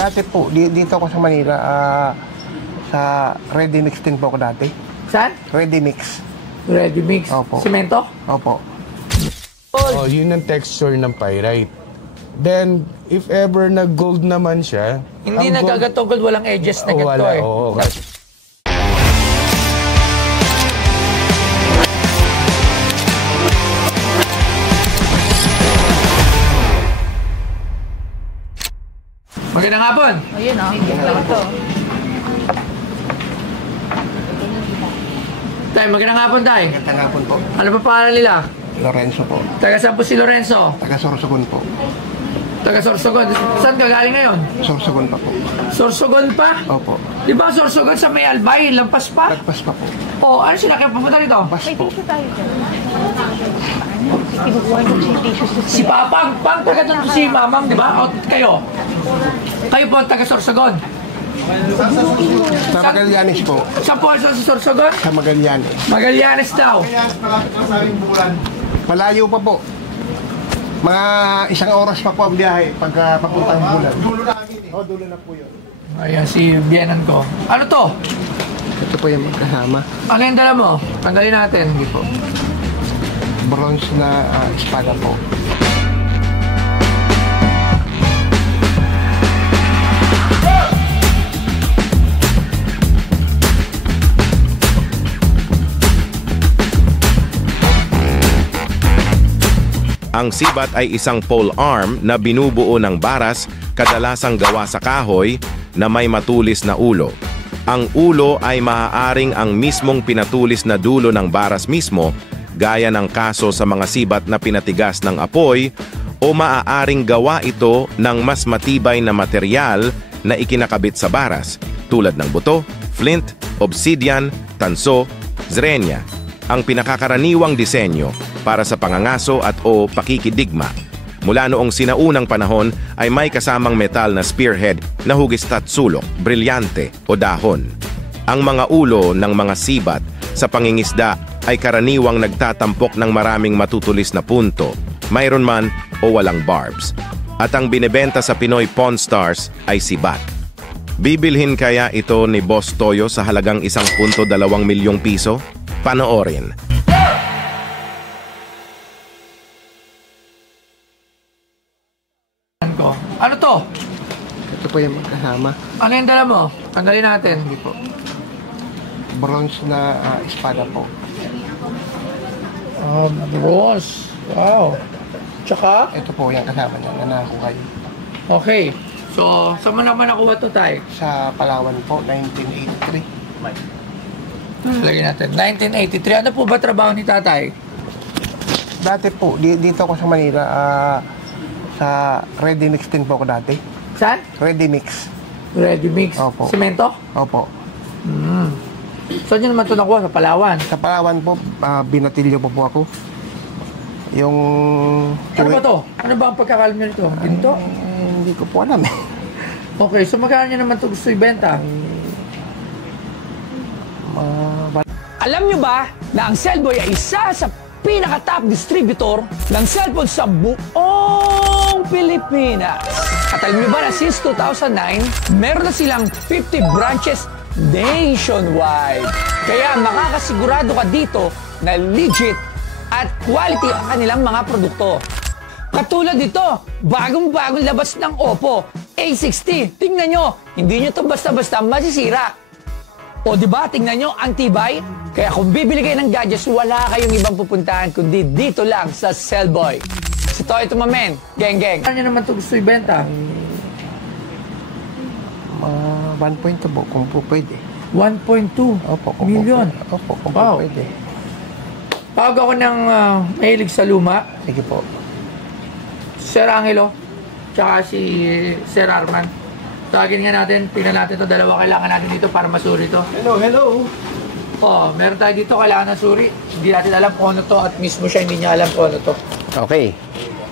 Dati po, dito ako sa Manila, sa Ready Mix din po ako dati. Saan? Ready Mix. Ready Mix? Opo. Semento? Opo. Oh, yun ang texture ng pyrite. Then, if ever nag-gold naman siya... Hindi nagagatogol, walang edges na ganito wala, eh. oo. Magandang hapon. Ayun o, ito. Tay, magandang hapon, Tay. Magandang hapon po. Ano pa pangalan nila? Lorenzo po. Taga saan po si Lorenzo? Taga Sorsogon po. Taga Sorsogon. Saan ka galing ngayon? Sorsogon pa po. Sorsogon pa? Opo. Di ba Sorsogon sa may Albay? Lampas pa? Lagpas pa po. Oh, ano sila kayo pupunta rito? Bas May po. tissue tayo dyan. Kinukuha niyo si tissue Si Papang. Pang taga doon si Mamang, di ba? O kayo? Kayo po taga Sorsogon. Sa Magallanes po. Saan po sa Sorsogon? Sa Magallanes. Magallanes daw. Malayo pa po. Mga isang oras pa po ang biyahe pagka papuntang Bulan. Dulo na kami eh. Dulo na po yun. Ayan si Bienan ko. Ano to? Ito po yung magkasama. Ano yung dala mo? Tanggalin natin. Hindi po. Bronze na espada po. Ang sibat ay isang pole arm na binubuo ng baras, kadalasang gawa sa kahoy na may matulis na ulo. Ang ulo ay maaaring ang mismong pinatulis na dulo ng baras mismo, gaya ng kaso sa mga sibat na pinatigas ng apoy, o maaaring gawa ito ng mas matibay na material na ikinakabit sa baras, tulad ng buto, flint, obsidian, tanso, zrenia. Ang pinakakaraniwang disenyo para sa pangangaso at o pakikidigma. Mula noong sinaunang panahon ay may kasamang metal na spearhead na hugis at sulok, brilyante o dahon. Ang mga ulo ng mga sibat sa pangingisda ay karaniwang nagtatampok ng maraming matutulis na punto, mayroon man o walang barbs. At ang binebenta sa Pinoy Pawn Stars ay sibat. Bibilhin kaya ito ni Boss Toyo sa halagang 1.2 milyong piso? Panoorin. Ano to? Ito po yung magkasama. Ano yung dala mo? Tanggalin natin. Hindi po. Bronze na espada po. Bronze. Wow. Tsaka? Ito po yung kasama niya na nakuha kayo. Okay. So, saan mo naman nakuha to, Tay? Sa Palawan po, 1983. Lagyan natin. 1983. Ano po ba trabaho ni Tatay? Dati po, dito ako sa Manila, sa Ready Mix din po ako dati. Saan? Ready Mix. Ready Mix. Opo. Semento? Opo. Saan nyo naman ito nakuha? Sa Palawan? Sa Palawan po, binatilyo po ako. Yung... Ano ba to? Ano ba ang pagkakalam nyo nito? Ginto? Hindi ko po alam eh. Okay, so magkano nyo naman ito gusto ibenta? Alam nyo ba na ang Cellboy ay isa sa pinaka-top distributor ng cellphone sa buong Pilipinas? At alam nyo ba na since 2009, meron na silang 50 branches nationwide. Kaya makakasigurado ka dito na legit at quality ang kanilang mga produkto. Katulad dito, bagong-bagong labas ng Oppo A60. Tingnan nyo, hindi nyo to basta-basta masisira. O diba, tingnan nyo, ang tibay. Kaya kung bibili kayo ng gadgets, wala kayong ibang pupuntahan kundi dito lang sa Cellboy. Si Toy Tumamen, geng-geng. Ano nyo naman ito gusto ibenta? 1.2 po, kung po pwede. 1.2 Opo, kung million. Po, opo, kung Wow. po pwede. Pawag ako ng mahilig sa luma. Sige po. Sir Angelo, tsaka si Sir Arman. Tawagin nga natin, tingnan natin ito. Dalawa kailangan natin dito para masuri ito. Hello. Oh, meron tayo dito, kailangan ng suri. Hindi natin alam kung ano to at mismo siya hindi niya alam kung ano to. Okay.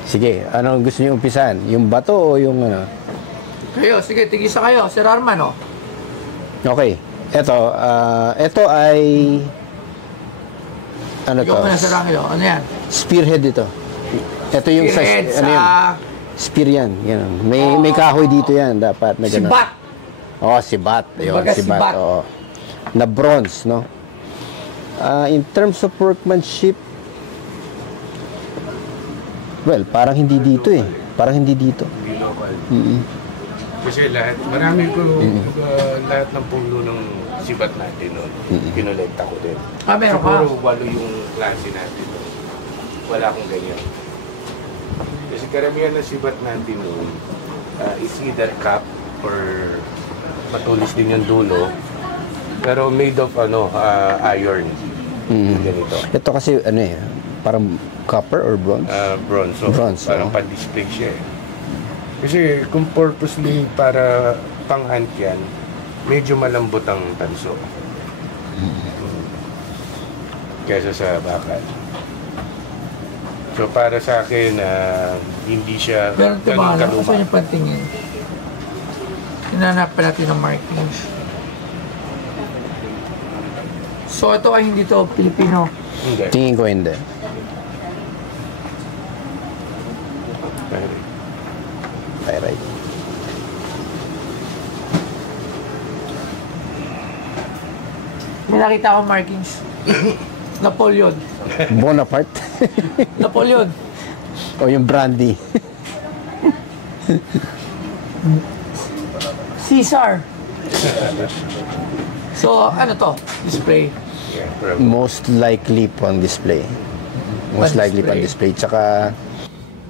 Sige, anong gusto niyo umpisan? Yung bato o yung ano? Kayo, sige, tigisa kayo. Sir Arman, oh. Okay. Ito ay... Ano Ikaw to? muna, Sir Angelo. Ano yan? Spearhead ito. Ito yung Spearhead ano yun? Spear yan. Ganun. May kahoy dito yan. Dapat na ganun. Sibat! Oo, sibat. Ayun, Kumbaga, sibat. sibat. Oo. Na bronze, no? In terms of workmanship, well, parang hindi dito eh. Parang hindi dito. Hindi local. Kasi marami ko, lahat ng puno ng sibat natin noon, kinolekta ko din. Meron ka? Siguro 8 yung klase natin noon. Wala akong ganyan. Kasi karamihan ng sibat natin noon, is either cap or matulis din yung dulo. Pero made of iron. Ganito. Ito kasi, parang copper or bronze? Bronze. So, Bronze, parang oo. pan-display siya eh. Kasi kung purposely para pang-hunt yan, medyo malambot ang tanso. Kesa sa bakal. So para sa akin, hindi siya Pero ito ganun ba, kaluma. kasi yung pantingin. Hinanap pa natin ng markings. So ito ay hindi to Pilipino. Hindi. Tingin ko hindi. Pyrite. May nakita akong markings. Napoleon. Bonaparte. Napoleon. O yung brandy. Caesar. So, ano to? Display. Yeah, probably. Most likely on display. Most likely on display. display. Tsaka,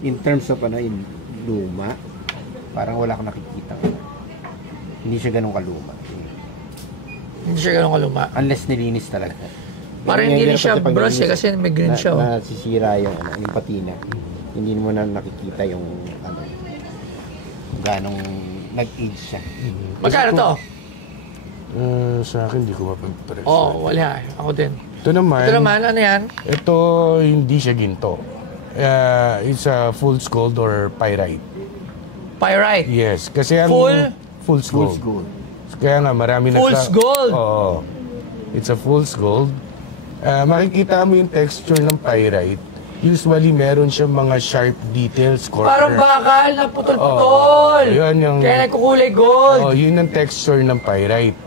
in terms of in luma, parang wala akong nakikita. Hindi siya ganun kaluma. Hindi siya ganun kaluma. Unless nilinis talaga. Parang hindi rin siya bronze eh, kasi may green siya. Oh. Nasisira yung, yung patina. Hindi mo na nakikita yung ganong nag-age siya. Magkano to? Sa akin, hindi ko mapag-press. Wala. Ako din. Ito naman, Ano yan? ito hindi siya ginto. It's a fool's gold or pyrite. Pyrite. Yes, kasi ang fool's gold. Kaya nga marami na Fool's gold? Oo. It's a fool's gold. Makikita mo yung texture ng pyrite. Usually meron siyang mga sharp details, corner. Parang bakal na putol-putol. Yun yung Kaya nagkukulay gold. yun ang texture ng pyrite.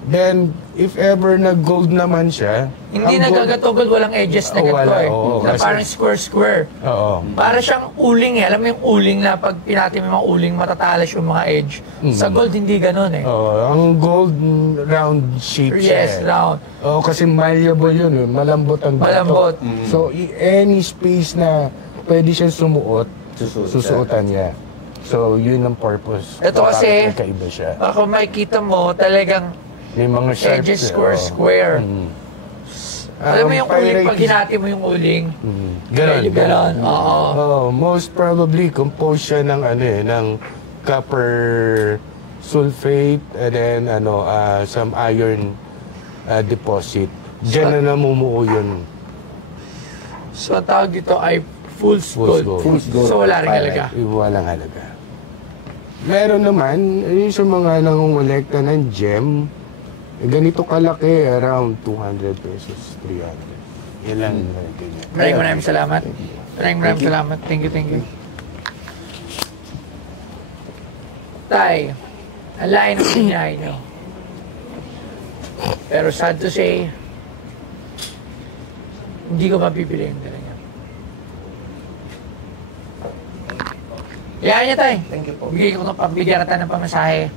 Then, if ever nag-gold naman siya, Hindi ang gold- nagagatugol, walang edges na ganito wala, eh. oo, Na kasi- parang square-square. Oo. Para siyang uling eh. Alam mo yung uling na pag pinati mo yung mga uling, matatalas yung mga edge. Sa gold, hindi ganun eh. Oo, ang gold round shape siya. Yes, round. Oo, kasi malleable yun. Malambot ang bato. Malambot. So, any space na pwede siya sumuot, susuotan niya. So, yun ang purpose. Ito kasi, Bakit magkaiba siya. Ako makikita mo talagang May mga sharp edges siya, square-square. Alam mo yung uling, pyrite pag hinati mo yung uling, Ganon. medyo ganon. Oo. Most probably composed siya ng ng copper sulfate and then some iron deposit. Diyan na namumuo yun. So, ang tawag dito ay fool's gold. Fool's gold. So, wala rin halaga. Walang halaga. Meron naman, yung sa mga nangungulekta ng gem, ganito kalaki, around 200 pesos, 300. Yan lang. Maraming salamat. Maraming salamat. Thank you. Tay, alain ang sinyahay nyo. Pero sad to say, hindi ko mapipili yung dala niya. Yan niya, tay. Thank you po. Bigyan kita ng pamasahe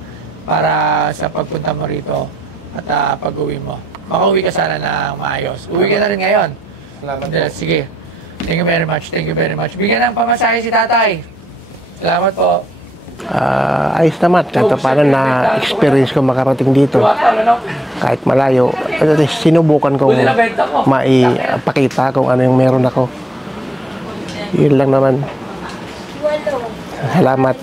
para sa pagpunta mo rito at pag-uwi mo. Makauwi ka sana na maayos. Uwi ka na rin ngayon. Salamat po. Sige. Thank you very much. Bigyan ng pamasahe si tatay. Salamat po. Ayos naman. Kahit paano na-experience ko makarating dito. Kahit malayo. Sinubukan kong maipakita kung ano yung meron ako. Yun lang naman. Salamat.